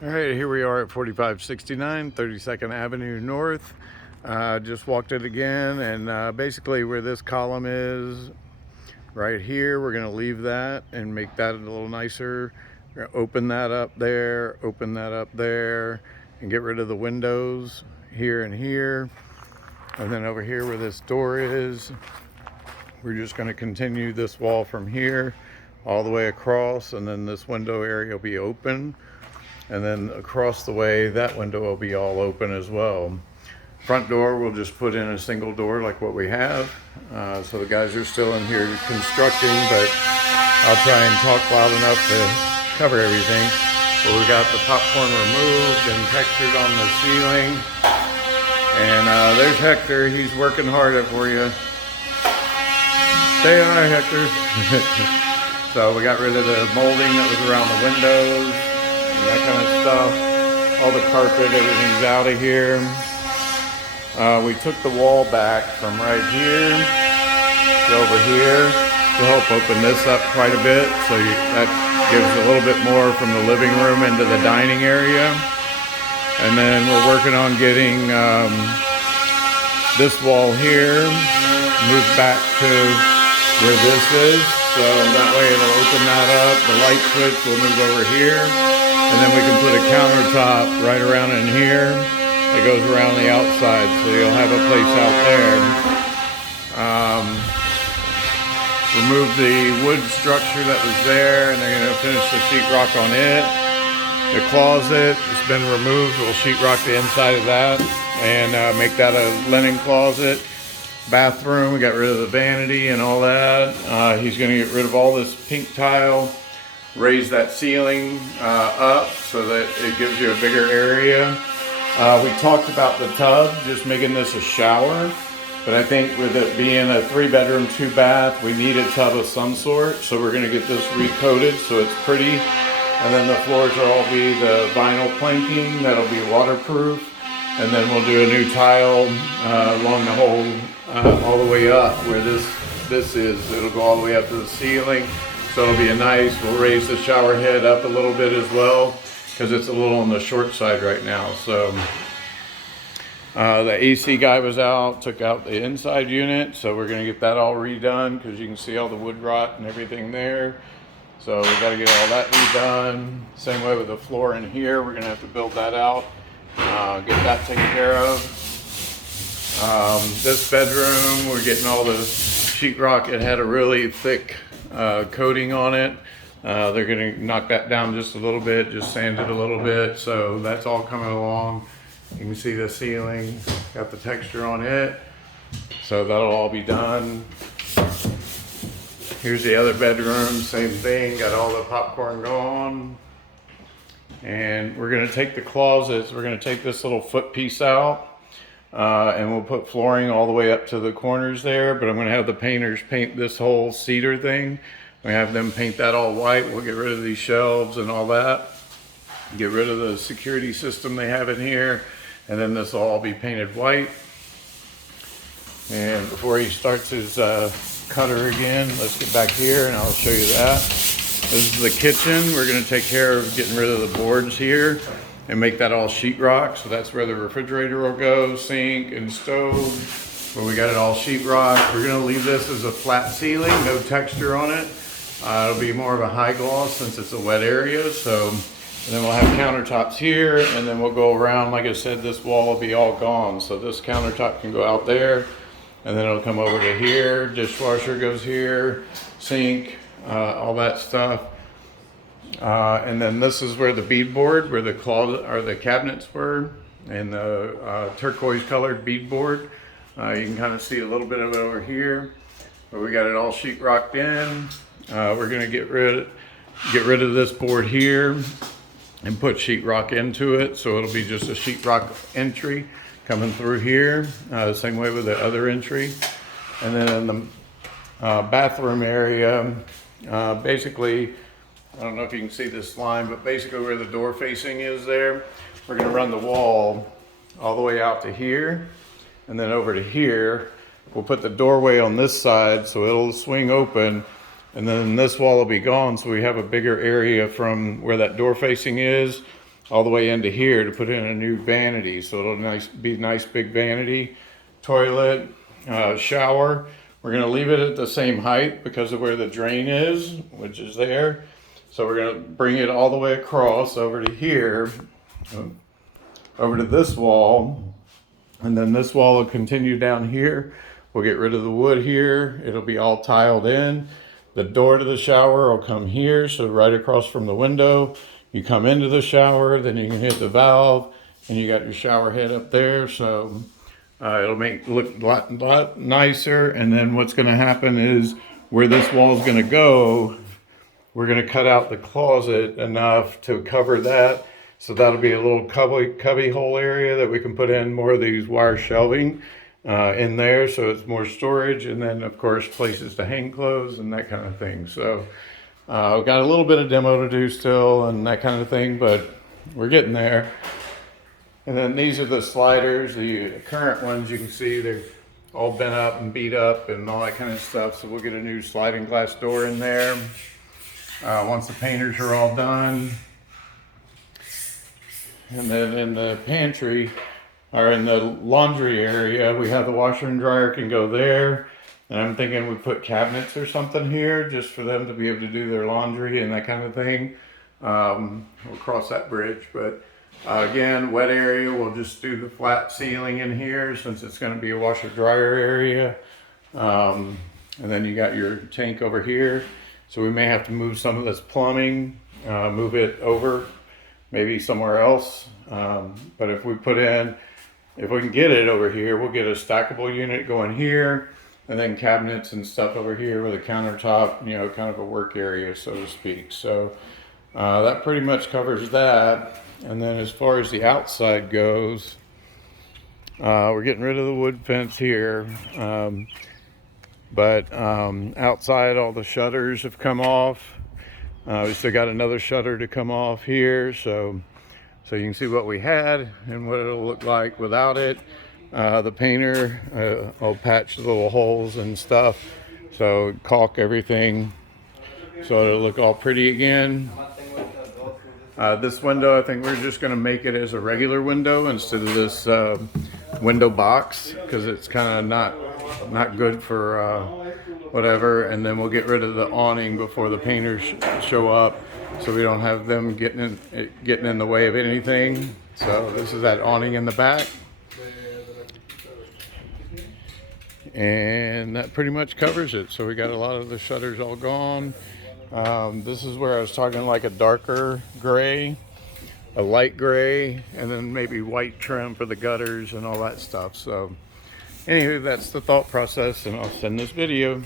All right, here we are at 4569 32nd Avenue North. Just walked it again, and basically where this column is right here, we're gonna leave that and make that a little nicer. We're gonna open that up there, and get rid of the windows here and here. And then over here where this door is, we're just gonna continue this wall from here all the way across, and then this window area will be open. And then across the way, that window will be all open as well. Front door, we'll just put in a single door like what we have. So the guys are still in here constructing, but I'll try and talk loud enough to cover everything. But we got the popcorn removed and textured on the ceiling. And there's Hector, he's working hard for you. Say hi, Hector. So we got rid of the molding that was around the windows, that kind of stuff. All the carpet, everything's out of here. We took the wall back from right here to over here to help open this up quite a bit. So that gives a little bit more from the living room into the dining area. And then we're working on getting this wall here moved back to where this is. So that way it'll open that up. The light switch will move over here. And then we can put a countertop right around in here. It goes around the outside, so you'll have a place out there. Remove the wood structure that was there, and they're going to finish the sheetrock on it. The closet has been removed. We'll sheetrock the inside of that and make that a linen closet. Bathroom, we got rid of the vanity and all that. He's going to get rid of all this pink tile. Raise that ceiling up so that it gives you a bigger area. We talked about the tub, just making this a shower, but I think with it being a 3-bedroom, 2-bath, we need a tub of some sort. So we're gonna get this recoated so it's pretty. And then the floors will all be the vinyl planking that'll be waterproof. And then we'll do a new tile along the whole, all the way up where this is. It'll go all the way up to the ceiling. So it'll be we'll raise the shower head up a little bit as well, because it's a little on the short side right now. So the AC guy was out, took out the inside unit. So we're gonna get that all redone, because you can see all the wood rot and everything there. So we gotta get all that redone. Same way with the floor in here, we're gonna have to build that out, get that taken care of. This bedroom, we're getting all the sheetrock. It had a really thick coating on it. They're going to knock that down just a little bit, just sand it a little bit. So that's all coming along. You can see the ceiling, got the texture on it. So that'll all be done. Here's the other bedroom, same thing, got all the popcorn gone. And we're going to take the closets, we're going to take this little foot piece out. And we'll put flooring all the way up to the corners there, but I'm going to have the painters paint this whole cedar thing. We have them paint that all white. We'll get rid of these shelves and all that. Get rid of the security system they have in here, and then this will all be painted white. And before he starts his cutter again, let's get back here and I'll show you that. This is the kitchen. We're going to take care of getting rid of the boards here and make that all sheetrock. So that's where the refrigerator will go, sink and stove. But we got it all sheetrock. We're gonna leave this as a flat ceiling, no texture on it. It'll be more of a high gloss since it's a wet area. So, and then we'll have countertops here, and then we'll go around. Like I said, this wall will be all gone. So this countertop can go out there, and then it'll come over to here. Dishwasher goes here, sink, all that stuff. And then this is where the beadboard, where the closet or the cabinets were, and the turquoise colored beadboard. You can kind of see a little bit of it over here, but we got it all sheetrocked in. We're gonna get rid of this board here and put sheetrock into it, so it'll be just a sheetrock entry coming through here. Same way with the other entry. And then in the bathroom area, basically, I don't know if you can see this line, but basically where the door facing is there, we're gonna run the wall all the way out to here, and then over to here. We'll put the doorway on this side so it'll swing open, and then this wall will be gone, so we have a bigger area from where that door facing is all the way into here to put in a new vanity. So it'll be nice big vanity, toilet, shower. We're gonna leave it at the same height because of where the drain is, which is there. So we're gonna bring it all the way across over to here, over to this wall, and then this wall will continue down here. We'll get rid of the wood here. It'll be all tiled in. The door to the shower will come here, so right across from the window. You come into the shower, then you can hit the valve, and you got your shower head up there. So it'll make it look a lot nicer. And then what's going to happen is where this wall is going to go, we're going to cut out the closet enough to cover that. So that'll be a little cubby hole area that we can put in more of these wire shelving in there, so it's more storage, and then of course places to hang clothes and that kind of thing. So we've got a little bit of demo to do still and that kind of thing, but we're getting there. And then these are the sliders, the current ones. You can see they're all bent up and beat up and all that kind of stuff. So we'll get a new sliding glass door in there once the painters are all done. And then in the pantry, or in the laundry area, we have the washer and dryer can go there. And I'm thinking we put cabinets or something here just for them to be able to do their laundry and that kind of thing. We'll cross that bridge. But again, wet area, we'll just do the flat ceiling in here since it's going to be a washer dryer area. And then you got your tank over here. So we may have to move some of this plumbing, move it over maybe somewhere else. But if we can get it over here, we'll get a stackable unit going here, and then cabinets and stuff over here with a countertop, you know, kind of a work area, so to speak. So that pretty much covers that. And then as far as the outside goes, we're getting rid of the wood fence here. But outside, all the shutters have come off. We still got another shutter to come off here, so you can see what we had and what it'll look like without it. The painter will patch the little holes and stuff, so caulk everything so it'll look all pretty again. This window, I think we're just going to make it as a regular window instead of this window box, because it's kind of not good for whatever. And then we'll get rid of the awning before the painters show up, so we don't have them getting in the way of anything. So this is that awning in the back, and that pretty much covers it. So we got a lot of the shutters all gone. This is where I was talking like a darker gray, a light gray, and then maybe white trim for the gutters and all that stuff. So anyway, that's the thought process, and I'll send this video.